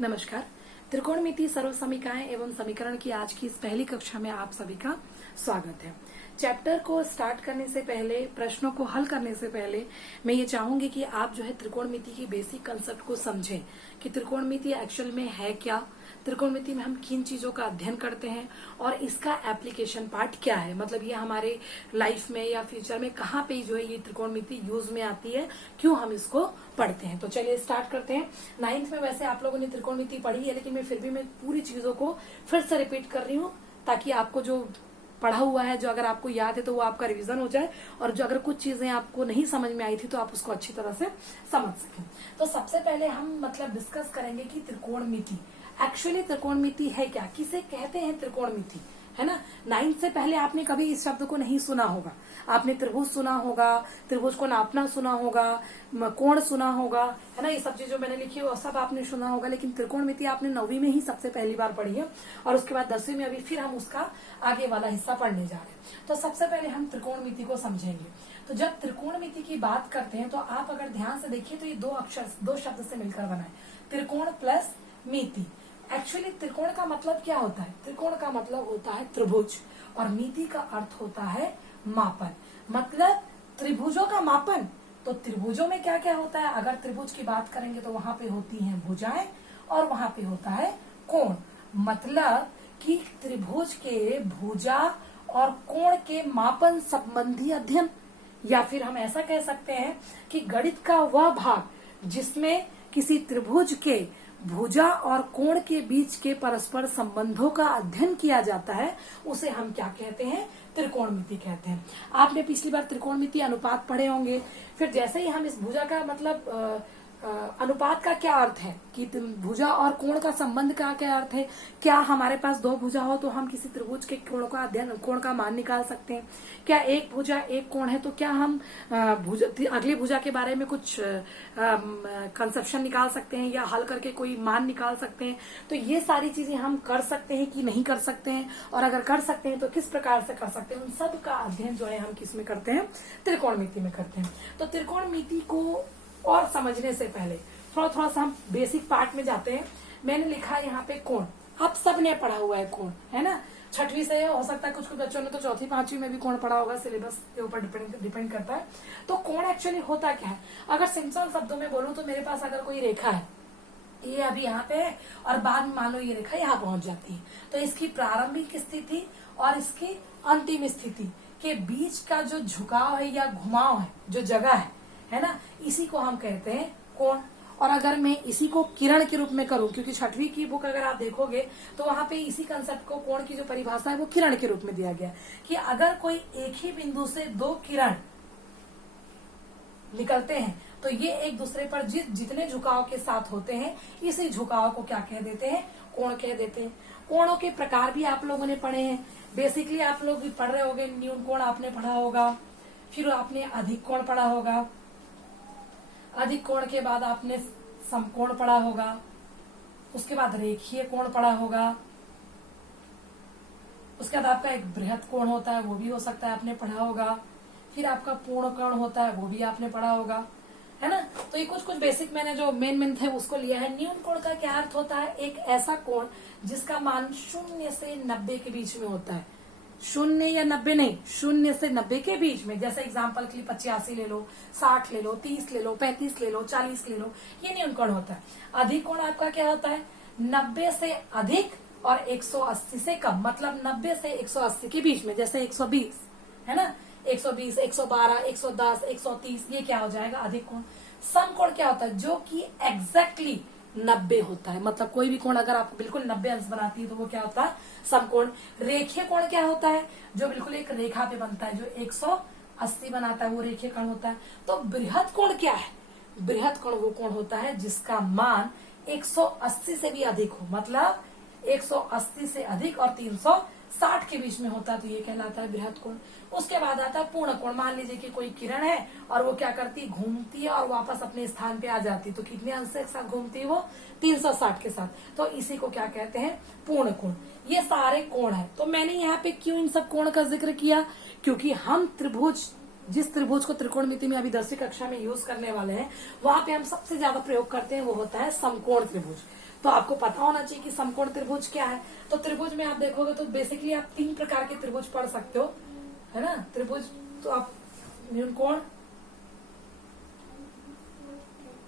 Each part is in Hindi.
नमस्कार। त्रिकोणमिति सर्व समीकरण एवं समीकरण की आज की इस पहली कक्षा में आप सभी का स्वागत है। चैप्टर को स्टार्ट करने से पहले, प्रश्नों को हल करने से पहले मैं ये चाहूंगी कि आप जो है त्रिकोणमिति की बेसिक कंसेप्ट को समझें कि त्रिकोणमिति एक्चुअल में है क्या, त्रिकोणमिति में हम किन चीजों का अध्ययन करते हैं और इसका एप्लीकेशन पार्ट क्या है। मतलब ये हमारे लाइफ में या फ्यूचर में कहाँ पे जो है ये त्रिकोणमिति यूज में आती है, क्यों हम इसको पढ़ते हैं। तो चलिए स्टार्ट करते हैं। 9th में वैसे आप लोगों ने त्रिकोणमिति पढ़ी है, लेकिन मैं फिर भी पूरी चीजों को फिर से रिपीट कर रही हूँ ताकि आपको जो पढ़ा हुआ है, जो अगर आपको याद है तो वो आपका रिवीजन हो जाए, और जो अगर कुछ चीजें आपको नहीं समझ में आई थी तो आप उसको अच्छी तरह से समझ सकें। तो सबसे पहले हम डिस्कस करेंगे कि त्रिकोणमिति एक्चुअली त्रिकोणमिति है क्या, किसे कहते हैं त्रिकोणमिति, है ना। 9th से पहले आपने कभी इस शब्द को नहीं सुना होगा। आपने त्रिभुज सुना होगा, त्रिभुज को नापना सुना होगा, कोण सुना होगा, है ना। ये सब चीजें मैंने लिखी है वो सब आपने सुना होगा, लेकिन त्रिकोणमिति आपने 9वीं में ही सबसे पहली बार पढ़ी है और उसके बाद 10वीं में अभी फिर हम उसका आगे वाला हिस्सा पढ़ने जा रहे हैं। तो सबसे पहले हम त्रिकोणमिति को समझेंगे। तो जब त्रिकोणमिति की बात करते हैं तो आप अगर ध्यान से देखिए तो ये दो शब्द से मिलकर बना है, त्रिकोण प्लस मिति। एक्चुअली त्रिकोण का मतलब क्या होता है? त्रिकोण का मतलब होता है त्रिभुज, और मिति का अर्थ होता है मापन। मतलब त्रिभुजों का मापन। तो त्रिभुजों में क्या क्या होता है? अगर त्रिभुज की बात करेंगे तो वहां पे होती हैं भुजाएं और वहां पे होता है कोण। मतलब कि त्रिभुज के भुजा और कोण के मापन संबंधी अध्ययन, या फिर हम ऐसा कह सकते हैं कि गणित का वह भाग जिसमें किसी त्रिभुज के भुजा और कोण के बीच के परस्पर संबंधों का अध्ययन किया जाता है, उसे हम क्या कहते हैं? त्रिकोणमिति कहते हैं। आपने पिछली बार त्रिकोणमिति अनुपात पढ़े होंगे। फिर जैसे ही हम इस भुजा का मतलब अनुपात का क्या अर्थ है कि भुजा और कोण का संबंध का क्या अर्थ है, क्या हमारे पास दो भुजा हो तो हम किसी त्रिभुज के कोण का अध्ययन, कोण का मान निकाल सकते हैं। क्या एक भुजा एक कोण है तो क्या हम अगली भुजा के बारे में कुछ कंसेप्शन निकाल सकते हैं या हल करके कोई मान निकाल सकते हैं। तो ये सारी चीजें हम कर सकते हैं कि नहीं कर सकते हैं, और अगर कर सकते हैं तो किस प्रकार से कर सकते हैं, उन सब का अध्ययन जो है हम किस में करते हैं? त्रिकोणमिति में करते हैं। तो त्रिकोणमिति को और समझने से पहले थोड़ा सा हम बेसिक पार्ट में जाते हैं। मैंने लिखा है यहाँ पे कोण। आप सब ने पढ़ा हुआ है कोण, है ना। 6वीं से हो सकता है कुछ बच्चों ने तो 4th 5वीं में भी कोण पढ़ा होगा, सिलेबस के ऊपर डिपेंड करता है। तो कोण एक्चुअली होता क्या है? अगर सिंपल शब्दों में बोलूं तो मेरे पास अगर कोई रेखा है, ये अभी यहाँ पे है और बाद में मान लो ये रेखा यहाँ पहुंच जाती है, तो इसकी प्रारंभिक स्थिति और इसकी अंतिम स्थिति के बीच का जो झुकाव है या घुमाव है, जो जगह है ना, इसी को हम कहते हैं कोण। और अगर मैं इसी को किरण के रूप में करूं, क्योंकि 6वीं की बुक अगर आप देखोगे तो वहां पे इसी कंसेप्ट को, कोण की जो परिभाषा है वो किरण के रूप में दिया गया कि अगर कोई एक ही बिंदु से दो किरण निकलते हैं तो ये एक दूसरे पर जितने झुकाव के साथ होते हैं, इसी झुकाव को क्या कह देते हैं? कोण कह देते हैं। कोणों के प्रकार भी आप लोगों ने पढ़े हैं। बेसिकली आप लोग भी पढ़ रहे होंगे, न्यून कोण आपने पढ़ा होगा, फिर आपने अधिक कोण पढ़ा होगा, अधिक कोण के बाद आपने समकोण पढ़ा होगा, उसके बाद रेखीय कोण पढ़ा होगा, उसके बाद आपका एक बृहत कोण होता है, वो भी हो सकता है आपने पढ़ा होगा, फिर आपका पूर्ण कोण होता है, वो भी आपने पढ़ा होगा, है ना। तो ये कुछ बेसिक मैंने जो मेन थे उसको लिया है। न्यून कोण का क्या अर्थ होता है? एक ऐसा कोण जिसका मान 0 से 90 के बीच में होता है। 0 या 90 नहीं, 0 से 90 के बीच में। जैसे एग्जांपल के लिए 85 ले लो, 60 ले लो, 30 ले लो, 35 ले लो, 40 ले लो, ये न्यून कोण होता है। अधिक कोण आपका क्या होता है? 90 से अधिक और 180 से कम। मतलब 90 से 180 के बीच में, जैसे 120 है ना, 120, 112, 110, 130, ये क्या हो जाएगा? अधिक कोण। समकोण क्या होता है? जो कि एग्जैक्टली 90 होता है। मतलब कोई भी कोण अगर आपको बिल्कुल 90 अंश बनाती है तो वो क्या होता है? समकोण। रेखीय कोण क्या होता है? जो बिल्कुल एक रेखा पे बनता है, जो 180 बनाता है, वो रेखीय कोण होता है। तो बृहत कोण क्या है? बृहत कोण वो कोण होता है जिसका मान 180 से भी अधिक हो। मतलब 180 से अधिक और 360 के बीच में होता है, तो ये कहलाता है बृहत कोण। उसके बाद आता है पूर्ण कोण। मान लीजिए कि कोई किरण है और वो क्या करती है? घूमती है और वापस अपने स्थान पे आ जाती है। तो कितने अंश के साथ घूमती है वो? 360 के साथ। तो इसी को क्या कहते हैं? पूर्ण कोण। ये सारे कोण है। तो मैंने यहाँ पे क्यों इन सब कोण का जिक्र किया? क्योंकि हम त्रिभुज जिस त्रिभुज को त्रिकोणमिति में अभी 10वीं कक्षा में यूज करने वाले हैं, वहां पे हम सबसे ज्यादा प्रयोग करते हैं, वो होता है समकोण त्रिभुज। तो आपको पता होना चाहिए कि समकोण त्रिभुज क्या है। तो त्रिभुज में आप देखोगे तो बेसिकली आप 3 प्रकार के त्रिभुज पढ़ सकते हो, है ना। त्रिभुज तो आप न्यूनकोण,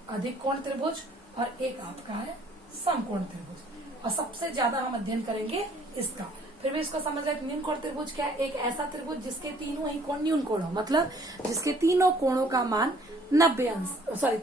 अधिक कोण त्रिभुज और एक आपका है समकोण त्रिभुज, और सबसे ज्यादा हम अध्ययन करेंगे इसका। फिर भी इसको समझ रहे, न्यून कोण त्रिभुज क्या है? एक ऐसा त्रिभुज जिसके तीनों ही कोण न्यून कोण हो, मतलब जिसके तीनों कोणों का मान 90 अंश,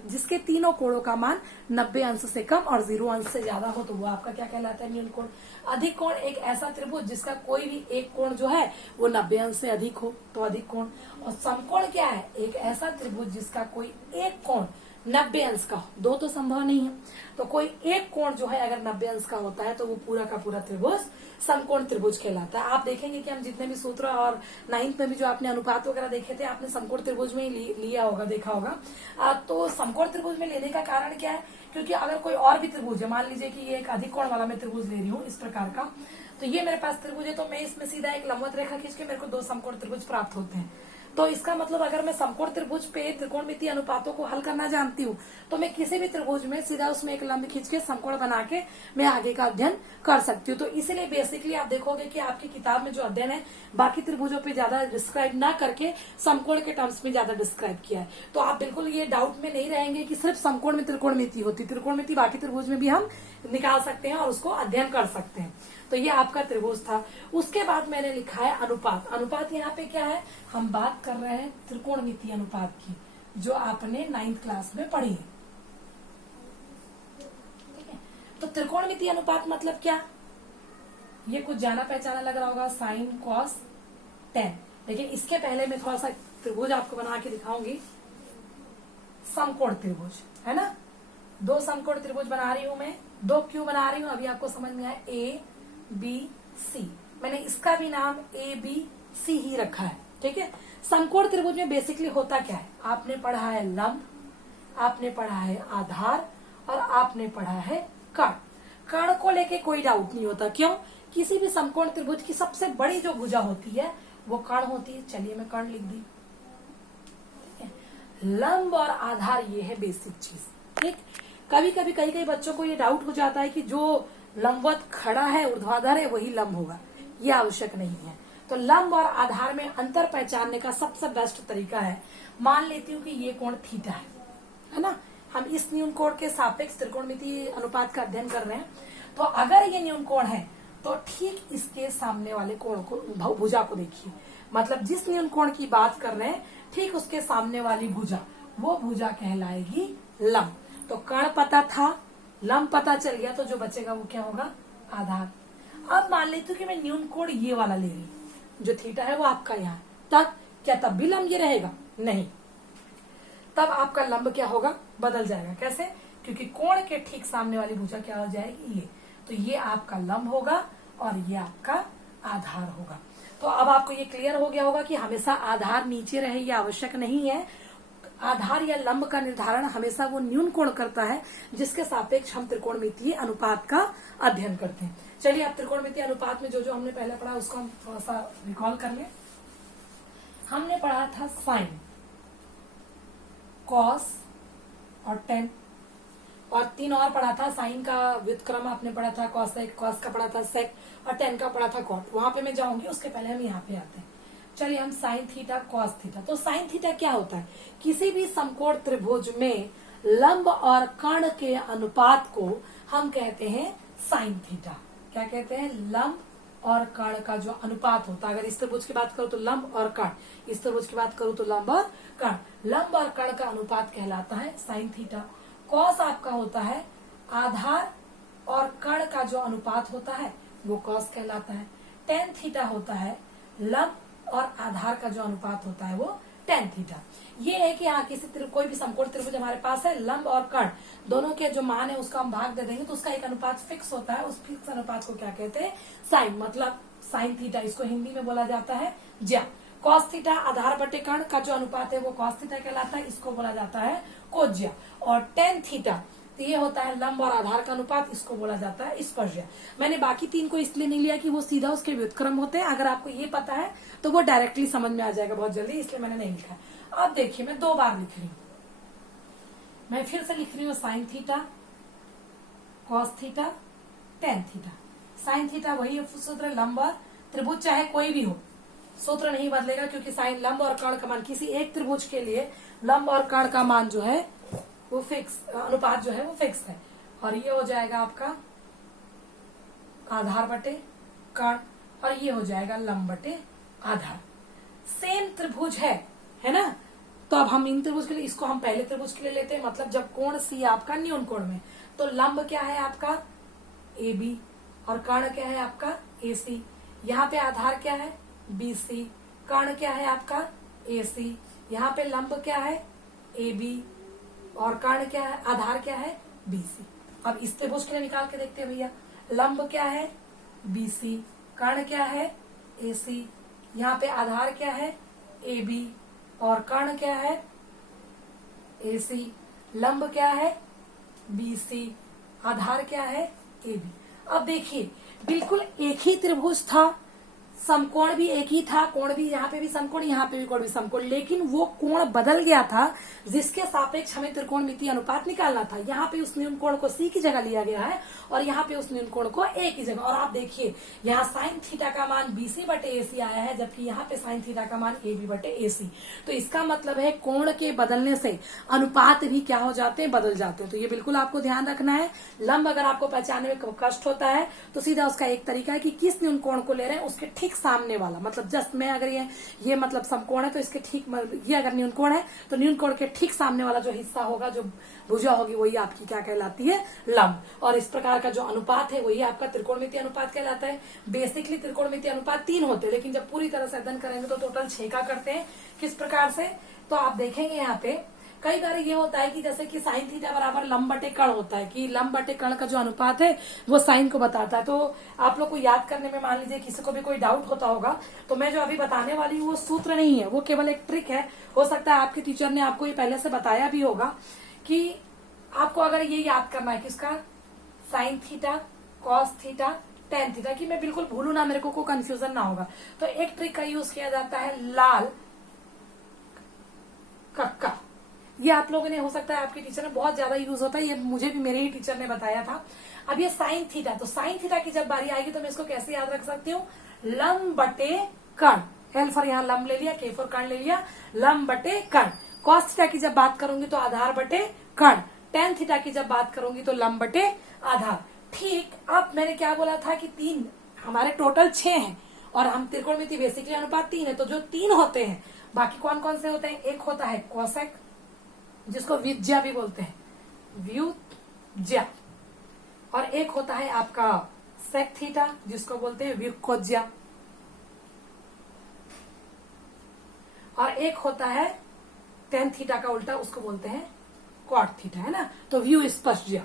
जिसके तीनों कोणों का मान 90 अंश से कम और 0 अंश से ज्यादा हो, तो वो आपका क्या कहलाता है? न्यून कोण। अधिक कोण एक ऐसा त्रिभुज जिसका कोई भी एक कोण जो है वो 90 अंश से अधिक हो, तो अधिक कोण। और समकोण क्या है? एक ऐसा त्रिभुज जिसका कोई एक कोण 90 अंश का हो, दो तो संभव नहीं है, तो कोई एक कोण जो है अगर 90 अंश का होता है तो वो पूरा का पूरा त्रिभुज समकोण त्रिभुज कहलाता है। आप देखेंगे कि हम जितने भी सूत्र और 9th में भी जो आपने अनुपात वगैरह देखे थे, आपने समकोण त्रिभुज में ही लिया होगा, देखा होगा। तो समकोण त्रिभुज में लेने का कारण क्या है? क्योंकि अगर कोई और भी त्रिभुज है, मान लीजिए कि ये एक अधिक कोण वाला मैं त्रिभुज ले रही हूँ इस प्रकार का, तो ये मेरे पास त्रिभुज है, तो मैं इसमें सीधा एक लंबवत रेखा खींच के मेरे को 2 समकोण त्रिभुज प्राप्त होते हैं। तो इसका मतलब अगर मैं समकोण त्रिभुज पे त्रिकोणमितीय अनुपातों को हल करना जानती हूँ, तो मैं किसी भी त्रिभुज में सीधा उसमें एक लंब खींच के समकोण बना के मैं आगे का अध्ययन कर सकती हूँ। तो इसलिए बेसिकली आप देखोगे कि आपकी किताब में जो अध्ययन है बाकी त्रिभुजों पे ज्यादा डिस्क्राइब ना करके समकोण के टर्म्स में ज्यादा डिस्क्राइब किया है। तो आप बिल्कुल ये डाउट में नहीं रहेंगे कि सिर्फ समकोण में त्रिकोणमिति होती, त्रिकोणमिति बाकी त्रिभुज में भी हम निकाल सकते हैं और उसको अध्ययन कर सकते हैं। तो ये आपका त्रिभुज था। उसके बाद मैंने लिखा है अनुपात। अनुपात यहाँ पे क्या है? हम बात कर रहे हैं त्रिकोणमितीय अनुपात की, जो आपने 9th क्लास में पढ़ी है, ठीक है। तो त्रिकोणमितीय अनुपात मतलब क्या? ये कुछ जाना पहचाना लग रहा होगा, साइन कॉस टेन। लेकिन इसके पहले मैं थोड़ा सा त्रिभुज आपको बना के दिखाऊंगी। समकोण त्रिभुज है ना, 2 समकोण त्रिभुज बना रही हूं मैं। 2 क्यों बना रही हूं अभी आपको समझ में आया। ए बी सी, मैंने इसका भी नाम ए बी सी ही रखा है, ठीक है। समकोण त्रिभुज में बेसिकली होता क्या है? आपने पढ़ा है लंब, आपने पढ़ा है आधार और आपने पढ़ा है कर्ण। कर्ण को लेके कोई डाउट नहीं होता। क्यों? किसी भी समकोण त्रिभुज की सबसे बड़ी जो भुजा होती है वो कर्ण होती है। चलिए मैं कर्ण लिख दी, ठीक है। लंब और आधार ये है बेसिक चीज, ठीक। कभी कभी कई बच्चों को ये डाउट हो जाता है कि जो लंबवत खड़ा है ऊर्ध्वाधर है वही लंब होगा, ये आवश्यक नहीं है। तो लंब और आधार में अंतर पहचानने का सबसे बेस्ट तरीका है, मान लेती हूँ कि ये कोण थीटा है ना। हम इस न्यून कोण के सापेक्ष त्रिकोणमितीय अनुपात का अध्ययन कर रहे हैं। तो अगर ये न्यून कोण है तो ठीक इसके सामने वाले कोण को, भुजा को देखिए, मतलब जिस न्यून कोण की बात कर रहे हैं ठीक उसके सामने वाली भुजा, वो भुजा कहलाएगी लंब। तो कर्ण पता था, लंब पता चल गया, तो जो बचेगा वो क्या होगा? आधार। अब मान लेती हूँ कि मैं न्यून कोण ये वाला ले रही हूँ, जो थीटा है वो आपका यहाँ, तब क्या तब भी लंब ये रहेगा? नहीं, तब आपका लंब क्या होगा? बदल जाएगा। कैसे? क्योंकि कोण के ठीक सामने वाली भुजा क्या हो जाएगी? ये। तो ये आपका लंब होगा और ये आपका आधार होगा। तो अब आपको ये क्लियर हो गया होगा कि हमेशा आधार नीचे रहे ये आवश्यक नहीं है। आधार या लंब का निर्धारण हमेशा वो न्यून कोण करता है जिसके सापेक्ष हम त्रिकोणमितीय अनुपात का अध्ययन करते हैं। चलिए अब त्रिकोणमितीय अनुपात में जो जो हमने पहले पढ़ा उसको हम थोड़ा सा रिकॉल कर लें। हमने पढ़ा था साइन, कॉस और टेन, और 3 और पढ़ा था। साइन का व्युत्क्रम आपने पढ़ा था कॉसेक, कॉस का पढ़ा था सेक और टेन का पढ़ा था कॉट। वहां पे मैं जाऊंगी, उसके पहले हम यहाँ पे आते हैं। चलिए हम साइन थीटा कॉस थीटा। तो साइन थीटा क्या होता है? किसी भी समकोण त्रिभुज में लंब और कर्ण के अनुपात को हम कहते हैं साइन थीटा। क्या कहते हैं? लंब और कर्ण का जो अनुपात होता है। अगर इस त्रिभुज की बात करूं तो लंब और कर्ण, इस त्रिभुज की बात करूं तो लंब और कर्ण। लंब और कर्ण का अनुपात कहलाता है साइन थीटा। कॉस आपका होता है आधार और कर्ण का जो अनुपात होता है वो कॉस कहलाता है। टेन थीटा होता है लंब और आधार का जो अनुपात होता है वो टेन थीटा। ये है कि यहाँ किसी कोई भी समकोण त्रिभुज हमारे पास है, लंब और कर्ण दोनों के जो मान है उसका हम भाग दे देंगे तो उसका एक अनुपात फिक्स होता है। उस फिक्स अनुपात को क्या कहते हैं? साइन, मतलब साइन थीटा। इसको हिंदी में बोला जाता है ज्या। कॉस थीटा आधार बटे कर्ण का जो अनुपात है वो कॉस थीटा कहलाता है, इसको बोला जाता है कोज्या। और टेन थीटा तो ये होता है लंब और आधार का अनुपात, इसको बोला जाता है स्पर्शज्या। मैंने बाकी 3 को इसलिए नहीं लिया कि वो सीधा उसके व्युत्क्रम होते हैं, अगर आपको ये पता है तो वो डायरेक्टली समझ में आ जाएगा बहुत जल्दी, इसलिए मैंने नहीं लिखा। अब देखिए मैं 2 बार लिख रही हूँ, मैं फिर से लिख रही हूँ sine theta, cos theta, tan theta. Sine theta वही सूत्र, लंब और त्रिभुज चाहे कोई भी हो, सूत्र नहीं बदलेगा, क्योंकि साइन लंब और कर्ण का मान, किसी एक त्रिभुज के लिए लंब और कर्ण का मान जो है वो फिक्स, अनुपात जो है वो फिक्स है। और ये हो जाएगा आपका आधार बटे कर्ण, और ये हो जाएगा लंब बटे आधार। सेम त्रिभुज है ना। तो अब हम इन त्रिभुज के लिए, इसको हम पहले त्रिभुज के लिए लेते हैं, मतलब जब कोण सी आपका न्यून कोण में, तो लंब क्या है आपका ए बी, और कर्ण क्या है आपका ए सी। यहाँ पे आधार क्या है बी सी, कर्ण क्या है आपका ए सी। यहाँ पे लंब क्या है ए बी, और कर्ण क्या है, आधार क्या है बी सी। अब इस त्रिभुज के लिए निकाल के देखते हैं भैया, लंब क्या है बी सी, कर्ण क्या है ए सी, यहाँ पे आधार क्या है ए बी, और कर्ण क्या है ए सी। लंब क्या है बी सी, आधार क्या है ए बी। अब देखिए बिल्कुल एक ही त्रिभुज था, समकोण भी एक ही था, कोण भी यहाँ पे भी समकोण, यहाँ पे भी कोण भी समकोण, लेकिन वो कोण बदल गया था जिसके सापेक्ष हमें त्रिकोणमितीय अनुपात निकालना था। यहाँ पे उस न्यून कोण को सी की जगह लिया गया है, और यहाँ पे उस न्यून कोण को ए की जगह। और आप देखिए यहाँ साइन थीटा का मान बीसी बटे ए सी आया है, जबकि यहाँ पे साइन थीटा का मान ए बी बटे ए सी। तो इसका मतलब है कोण के बदलने से अनुपात भी क्या हो जाते हैं, बदल जाते हैं। तो ये बिल्कुल आपको ध्यान रखना है। लंब अगर आपको पहचानने में कष्ट होता है तो सीधा उसका एक तरीका है कि किस न्यून कोण को ले रहे हैं उसके ठीक सामने वाला, मतलब जस्ट में अगर ये मतलब समकोण है तो इसके ठीक, ये अगर न्यून कोण है तो न्यून कोण के ठीक सामने वाला जो हिस्सा होगा, जो भुजा होगी, वही आपकी क्या कहलाती है लंब। और इस प्रकार का जो अनुपात है वही आपका त्रिकोणमितीय अनुपात कहलाता है। बेसिकली त्रिकोणमितीय अनुपात 3 होते हैं, लेकिन जब पूरी तरह से अध्ययन करेंगे तो टोटल 6 का करते हैं। किस प्रकार से, तो आप देखेंगे यहाँ पे कई बार ये होता है कि जैसे कि साइन थीटा बराबर लंब बटे कर्ण होता है, कि लंब बटे कर्ण का जो अनुपात है वो साइन को बताता है। तो आप लोग को याद करने में मान लीजिए किसी को भी कोई डाउट होता होगा, तो मैं जो अभी बताने वाली हूँ वो सूत्र नहीं है, वो केवल एक ट्रिक है। हो सकता है आपके टीचर ने आपको ये पहले से बताया भी होगा कि आपको अगर ये याद करना है किसका, sine theta, cos theta, tan theta, कि मैं बिल्कुल भूलू ना, मेरे को कंफ्यूजन ना होगा, तो एक ट्रिक का यूज किया जाता है लाल कक्का। ये आप लोगों ने, हो सकता है आपके टीचर ने बहुत ज्यादा यूज होता है, ये मुझे भी मेरे ही टीचर ने बताया था। अब ये साइन थीटा, तो साइन थीटा की जब बारी आएगी तो मैं इसको कैसे याद रख सकती हूँ, लंब बटे कर्ण, एल फॉर यहाँ लंब ले लिया, के फॉर कर्ण ले लिया, लंब बटे कर्ण। कॉस थीटा की जब बात करूंगी तो आधार बटे कर्ण, टेन थीटा की जब बात करूंगी तो लंब बटे आधार। ठीक, अब मैंने क्या बोला था कि 3, हमारे टोटल 6 हैं, और हम त्रिकोणमितीय बेसिकली अनुपात 3 है, तो जो 3 होते हैं, बाकी कौन कौन से होते हैं, एक होता है कोसेक, जिसको व्युत्ज्या भी बोलते हैं, व्युत्ज्या, और एक होता है आपका सेक थीटा, जिसको बोलते हैं व्युत्कोज्या, और एक होता है टेन थीटा का उल्टा, उसको बोलते हैं कॉट थीटा, है ना। तो व्यू स्पर्शज्या।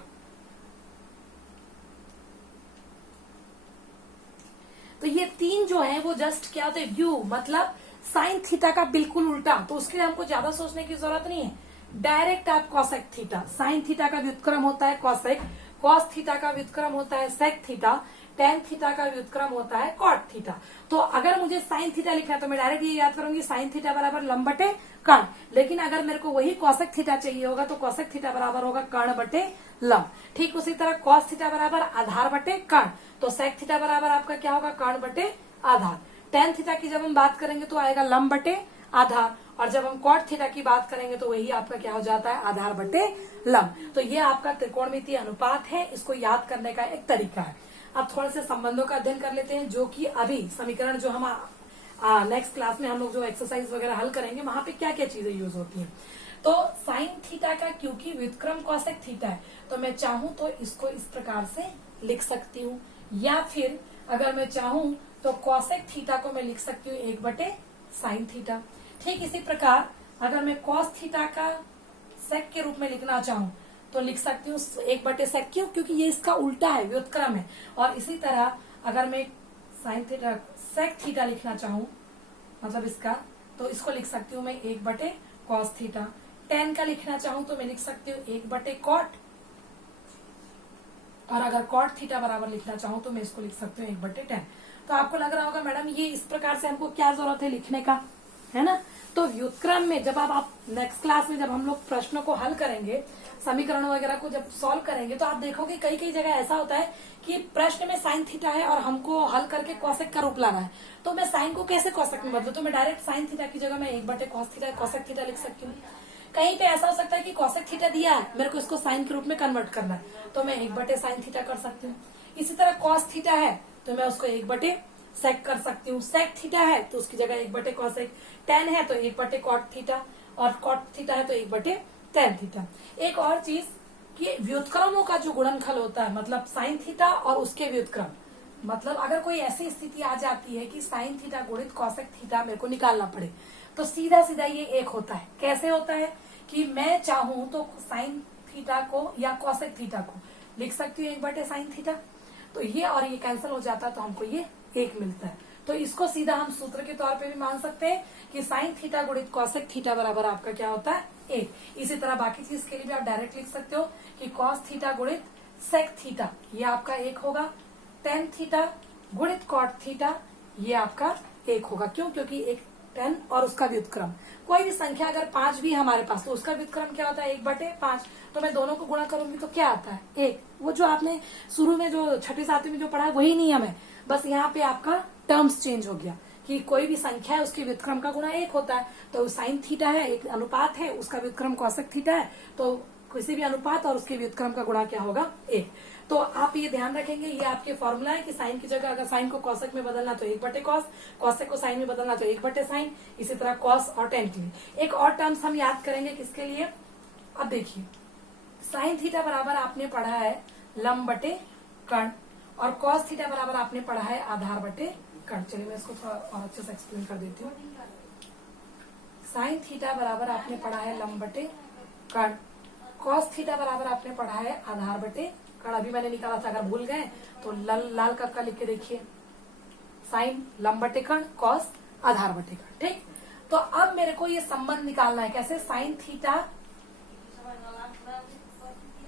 तो ये 3 जो है वो जस्ट क्या होते हैं, व्यू मतलब साइन थीटा का बिल्कुल उल्टा, तो उसके लिए हमको ज्यादा सोचने की जरूरत नहीं है, डायरेक्ट आप कॉसेक थीटा, साइन थीटा का व्युत्क्रम होता है कॉसेक, कॉस थीटा का व्युत्क्रम होता है सेक थीटा, टेन थीटा का व्युत्क्रम होता है कॉट थीटा। तो अगर मुझे साइन थीटा लिखना है तो मैं डायरेक्ट ये याद करूंगी साइन थीटा बराबर लंब बटे कर्ण, लेकिन अगर मेरे को वही कॉसेक थीटा चाहिए होगा तो कॉसेक थीटा बराबर होगा कर्ण बटे लंब। ठीक उसी तरह कॉस थीटा बराबर आधार बटे कर्ण, तो सेक थीटा बराबर आपका क्या होगा, कर्ण बटे आधार। टेन थीटा की जब हम बात करेंगे तो आएगा लंब बटे आधार, और जब हम कॉट थीटा की बात करेंगे तो वही आपका क्या हो जाता है, आधार बटे लंब। तो ये आपका त्रिकोणमितीय अनुपात है, इसको याद करने का एक तरीका है। अब थोड़े से संबंधों का अध्ययन कर लेते हैं, जो कि अभी समीकरण जो हम नेक्स्ट क्लास में हम लोग जो एक्सरसाइज वगैरह हल करेंगे वहां पे क्या क्या चीजें यूज होती हैं। तो साइन थीटा का क्योंकि व्युत्क्रम कॉसेक थीटा है, तो मैं चाहूं तो इसको इस प्रकार से लिख सकती हूँ, या फिर अगर मैं चाहूं तो कॉसेक थीटा को मैं लिख सकती हूँ 1 बटे साइन थीटा। ठीक इसी प्रकार अगर मैं कॉस थीटा का सेक के रूप में लिखना चाहूं तो लिख सकती हूँ 1 बटे सेक, क्यों, क्योंकि ये इसका उल्टा है, व्युत्क्रम है। और इसी तरह अगर मैं साइन थीटा सेक थीटा लिखना चाहूं, मतलब इसका, तो इसको लिख सकती हूँ मैं 1 बटे कॉस थीटा। टेन का लिखना चाहूं तो मैं लिख सकती हूँ 1 बटे कॉट, और अगर कॉट थीटा बराबर लिखना चाहूँ तो मैं इसको लिख सकती हूँ 1/10। तो आपको लग रहा होगा मैडम ये इस प्रकार से हमको क्या जरूरत है लिखने का, है ना। तो व्युत्क्रम में जब आप नेक्स्ट क्लास में जब हम लोग प्रश्नों को हल करेंगे, समीकरण वगैरह को जब सॉल्व करेंगे, तो आप देखोगे कई कई जगह ऐसा होता है कि प्रश्न में साइन थीटा है और हमको हल करके कॉसेक का रूप लाना है, तो मैं साइन को कैसे कॉसेक में बदलूं, तो मैं डायरेक्ट साइन थीटा की जगह मैं 1/cos थीटा कॉसेक थीटा लिख सकती हूँ। कहीं पे ऐसा हो सकता है कि कॉसेक थीटा दिया है, मेरे को इसको साइन के रूप में कन्वर्ट करना है, तो मैं 1/sin थीटा कर सकती हूँ। इसी तरह कॉस थीटा है तो मैं उसको 1/sec कर सकती हूँ। सेक थीटा है तो उसकी जगह 1/cosec, tan है तो 1/cot थीटा, और कॉट थीटा है तो 1/tan थीटा। एक और चीज कि व्युत्क्रमों का जो गुणनफल होता है, मतलब साइन थीटा और उसके व्युत्क्रम, मतलब अगर कोई ऐसी स्थिति आ जाती है कि साइन थीटा गुणित कॉसेक थीटा मेरे को निकालना पड़े, तो सीधा सीधा ये एक होता है। कैसे होता है कि मैं चाहूं तो साइन थीटा को या कॉसेक थीटा को लिख सकती हूँ 1/sin थीटा, तो ये और ये कैंसिल हो जाता है तो हमको ये 1 मिलता है। तो इसको सीधा हम सूत्र के तौर पे भी मान सकते हैं कि साइन थीटा गुणित कॉसेक थीटा बराबर आपका क्या होता है 1। इसी तरह बाकी चीज के लिए भी आप डायरेक्ट लिख सकते हो कि कॉस थीटा गुणित सेक थीटा ये आपका 1 होगा, टेन थीटा गुणित कॉट थीटा ये आपका 1 होगा। क्यों? क्योंकि एक 10 और उसका व्युत्क्रम, कोई भी संख्या अगर 5 भी हमारे पास तो उसका व्युत्क्रम क्या होता है 1/5, तो मैं दोनों को गुणा करूंगी तो क्या आता है 1। वो जो आपने शुरू में जो 6वीं 7वीं में जो पढ़ा है वही नियम है, बस यहाँ पे आपका टर्म्स चेंज हो गया कि कोई भी संख्या है उसके व्युत्क्रम का गुणा 1 होता है। तो साइन थीटा है, एक अनुपात है, उसका व्युत्क्रम कॉसेक थीटा है, तो किसी भी अनुपात और उसके व्युत्क्रम का गुणा क्या होगा 1। तो आप ये ध्यान रखेंगे, ये आपके फॉर्मूला है कि साइन की जगह अगर साइन को कॉसेक में बदलना तो 1/cos, कॉसेक को साइन में बदलना तो 1/sin, इसी तरह कॉस और टेन के लिए। एक और टर्म्स हम याद करेंगे किसके लिए, अब देखिए साइन थीटा बराबर आपने पढ़ा है लंब बटे कर्ण, और कॉस थीटा बराबर आपने पढ़ा है आधार बटे कर्ण। चलिए मैं इसको थोड़ा और अच्छे से एक्सप्लेन कर देती हूँ। साइन थीटा बराबर आपने पढ़ा है लंब बटे कर्ण, कॉस थीटा बराबर आपने पढ़ा है आधार बटे कर्ण। अभी मैंने निकाला था, अगर भूल गए तो लाल कक्का लिख के देखिए, साइन लंब बटे कर्ण, कॉस आधार बटे कर्ण। ठीक, तो अब मेरे को ये संबंध निकालना है, कैसे, साइन थीटा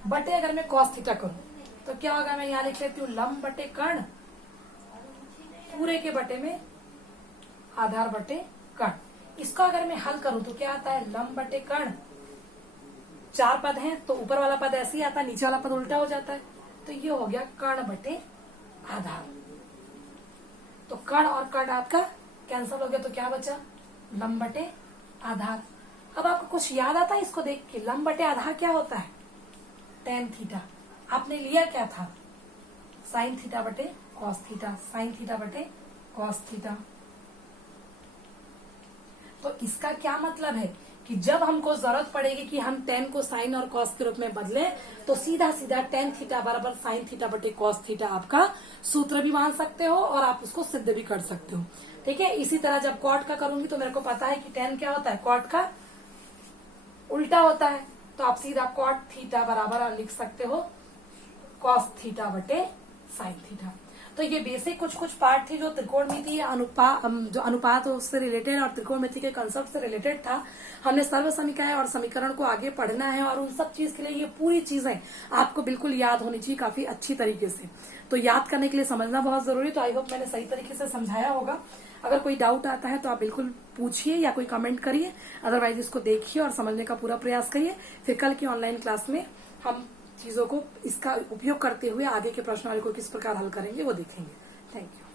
बटे अगर मैं कॉस थीटा करूं तो क्या होगा, मैं यहाँ लिख लेती हूँ लंब बटे कर्ण पूरे के बटे में आधार बटे कर्ण। इसका अगर मैं हल करूं तो क्या आता है, लंब बटे कर्ण, 4 पद हैं तो ऊपर वाला पद ऐसे ही आता है, नीचे वाला पद उल्टा हो जाता है, तो ये हो गया कर्ण बटे आधार। तो कर्ण और कर्ण आपका कैंसिल हो गया, तो क्या बचा, लंब बटे आधार। अब आपको कुछ याद आता है इसको देख के, लंब बटे आधार क्या होता है, टेन थीटा। आपने लिया क्या था, साइन थीटा बटे कॉस थीटा, साइन थीटा बटे कॉस थीटा। तो इसका क्या मतलब है कि जब हमको जरूरत पड़ेगी कि हम टेन को साइन और कॉस के रूप में बदलें, तो सीधा सीधा टेन थीटा बराबर साइन थीटा बटे कॉस थीटा आपका सूत्र भी मान सकते हो और आप उसको सिद्ध भी कर सकते हो। ठीक है, इसी तरह जब कॉट का करूंगी तो मेरे को पता है कि टेन क्या होता है, कॉट का उल्टा होता है, तो आप सीधा कॉट थीटा बराबर लिख सकते हो कॉस थीटा बटे साइन थीटा। तो ये बेसिक कुछ पार्ट थी जो त्रिकोणमिति या जो अनुपात उससे रिलेटेड और त्रिकोणमिति के कंसेप्ट से रिलेटेड था। हमने सर्व समीकरण और समीकरण को आगे पढ़ना है और उन सब चीज के लिए ये पूरी चीजें आपको बिल्कुल याद होनी चाहिए काफी अच्छी तरीके से। तो याद करने के लिए समझना बहुत जरूरी। तो आई होप मैंने सही तरीके से समझाया होगा। अगर कोई डाउट आता है तो आप बिल्कुल पूछिए या कोई कमेंट करिए, अदरवाइज इसको देखिए और समझने का पूरा प्रयास करिए। फिर कल की ऑनलाइन क्लास में हम चीजों को इसका उपयोग करते हुए आगे के प्रश्नावली को किस प्रकार हल करेंगे वो देखेंगे। Thank you.